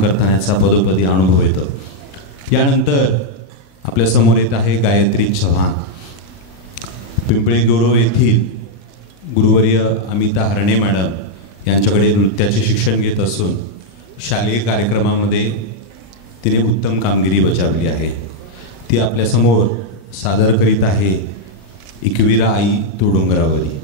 काम करतानाचा पदोपदी अनुभव येतो. यानंतर आपल्या समोर येत आहे गायत्री चव्हाण. पिंपळे गुरव येथील गुरुवर्य अमिता हरणे मॅडम यांच्याकडे नृत्याचे शिक्षण घेत असून शालेय कार्यक्रमामध्ये तिने उत्तम कामगिरी बजावली आहे. ती आपल्यासमोर सादर करीत आहे एकविरा आई तू डोंगरावरी.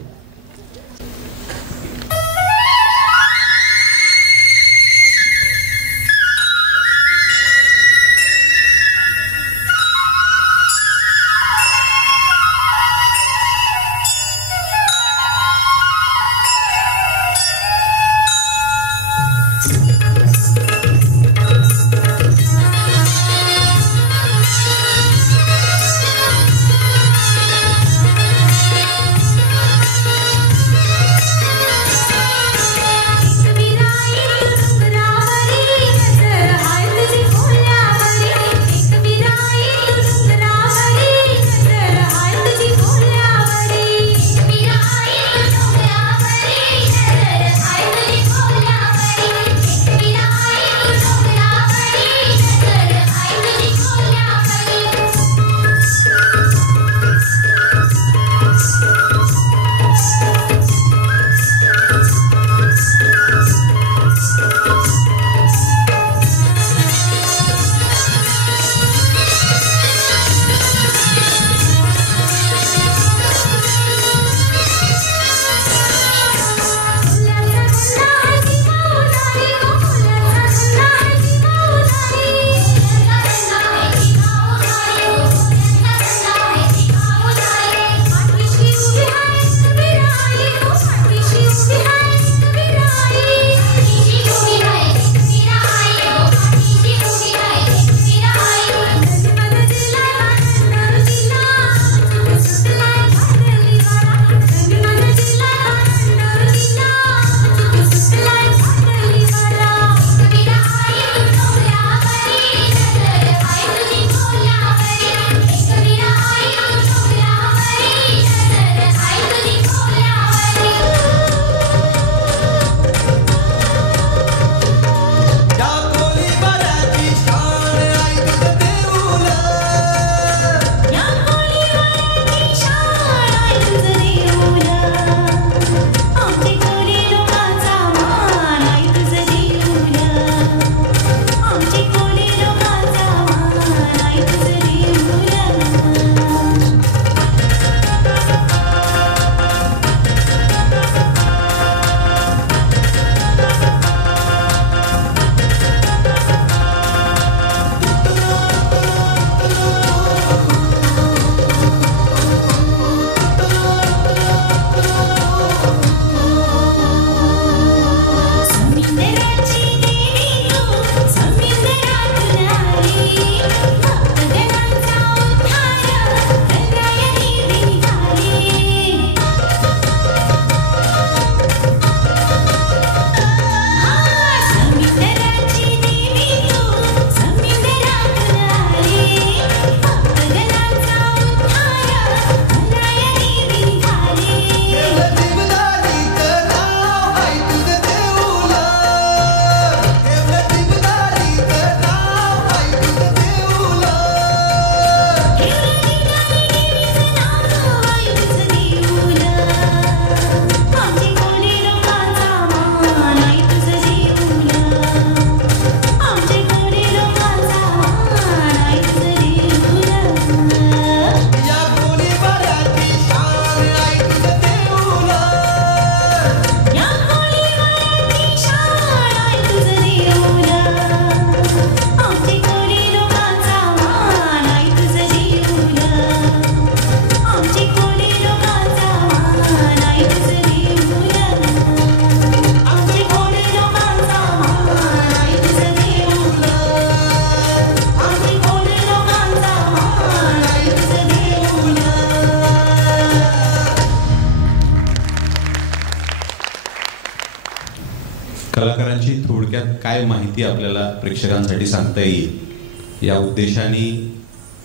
कलाकारांची थोडक्यात काय माहिती आपल्याला प्रेक्षकांसाठी सांगता येईल या उद्देशाने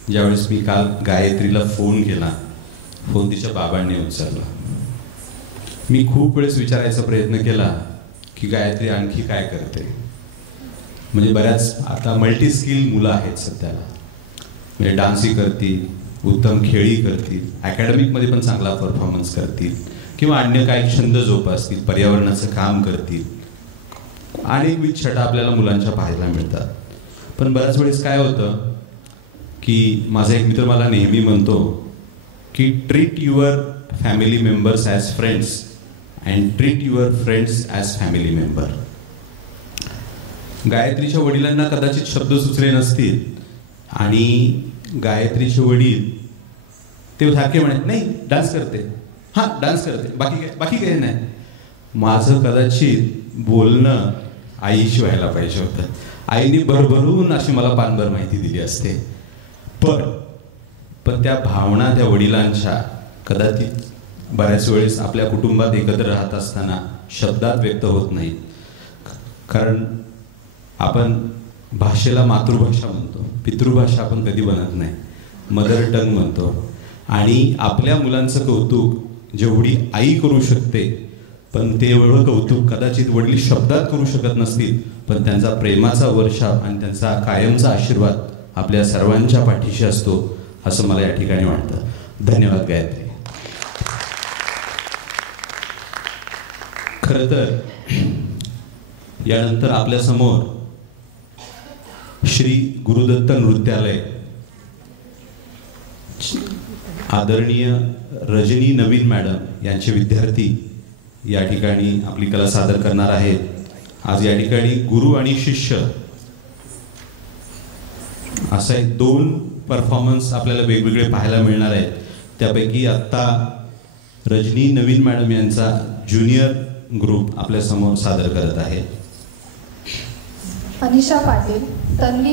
ज्यावेळेस मी काल गायत्रीला फोन केला, फोन तिच्या बाबांनी उचलला. मी खूप वेळेस विचारायचा प्रयत्न केला की गायत्री आणखी काय करते, म्हणजे बऱ्याच आता मल्टी स्किल मुलं आहेत सध्याला, म्हणजे डान्सही करतील, उत्तम खेळही करतील, अकॅडमिकमध्ये पण चांगला परफॉर्मन्स करतील किंवा अन्य काही छंद जोपासतील, पर्यावरणाचं काम करतील. अनेकविध छटा आपल्याला मुलांच्या पाहायला मिळतात. पण बऱ्याच वेळेस काय होतं की माझा एक मित्र मला नेहमी म्हणतो की treat your family members as friends and treat your friends as family member. गायत्रीच्या वडिलांना कदाचित शब्द सुचले नसतील आणि गायत्रीचे वडील ते सारखे म्हणत नाही डान्स करते, हां डान्स करते, बाकी काही नाही. माझं कदाचित बोलणं आईशी व्हायला पाहिजे होतं. आईने भरभरून अशी मला पानभर माहिती दिली असते. पण त्या भावना त्या वडिलांच्या कदाचित बऱ्याच वेळेस आपल्या कुटुंबात एकत्र राहत असताना शब्दात व्यक्त होत नाहीत. कारण आपण भाषेला मातृभाषा म्हणतो, पितृभाषा आपण कधी बनत नाही, मदर टंग म्हणतो. आणि आपल्या मुलांचं कौतुक जेवढी आई करू शकते, पण ते एवढं कौतुक कदाचित वडील शब्दात करू शकत नसतील, पण त्यांचा प्रेमाचा वर्षाव आणि त्यांचा कायमचा आशीर्वाद आपल्या सर्वांच्या पाठीशी असतो असं मला या ठिकाणी वाटतं. धन्यवाद गायत्री. खरं तर यानंतर आपल्यासमोर श्री गुरुदत्त नृत्यालय आदरणीय रजनी नवीन मॅडम यांचे विद्यार्थी या ठिकाणी आपली कला सादर करणार आहेत. आज या ठिकाणी गुरु आणि शिष्य असे 2 परफॉर्मन्स आपल्याला वेगवेगळे पाहायला मिळणार आहेत. त्यापैकी आत्ता रजनी नवीन मॅडम यांचा ज्युनियर ग्रुप आपल्या समोर सादर करत आहे. अनिशा पाटील, तन्वी